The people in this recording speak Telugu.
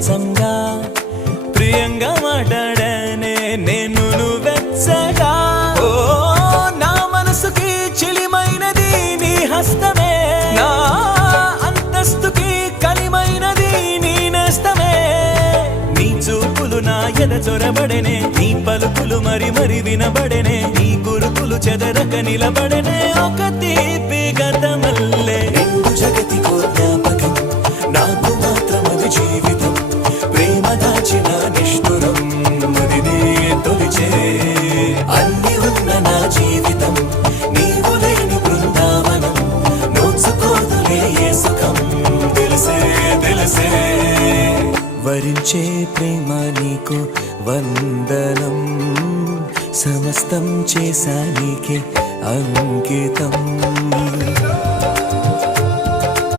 కంచంగా ప్రియంగా మాట్లాడానే నేను వెచ్చగా. ఓ నా మనసుకి చిలిమైనది నీ హస్తమే, నా అంతస్తుకి కలిమైనది నీ నేస్తమే. నీ చూపులు నా ఎద చొరబడనే, నీ పలుకులు మరి మరి వినబడనే, నీ గురుకులు చెదరక నిలబడనే ఒక తీపి గతమల్లే. నిండు జగతికో జ్ఞాపకం నాకు మాత్రమది జీవితం, ప్రేమ దాచిన నిష్ఠురం ముదినే తొలిచే. అన్ని ఉన్న నా జీవితం నీవు లేని బృందావనం, నోచుకోదులే ఏ సుఖం తెలిసే తెలిసే. వరించే ప్రేమ నీకు వందనం, సమస్తం చేశా నీకే అంకితం.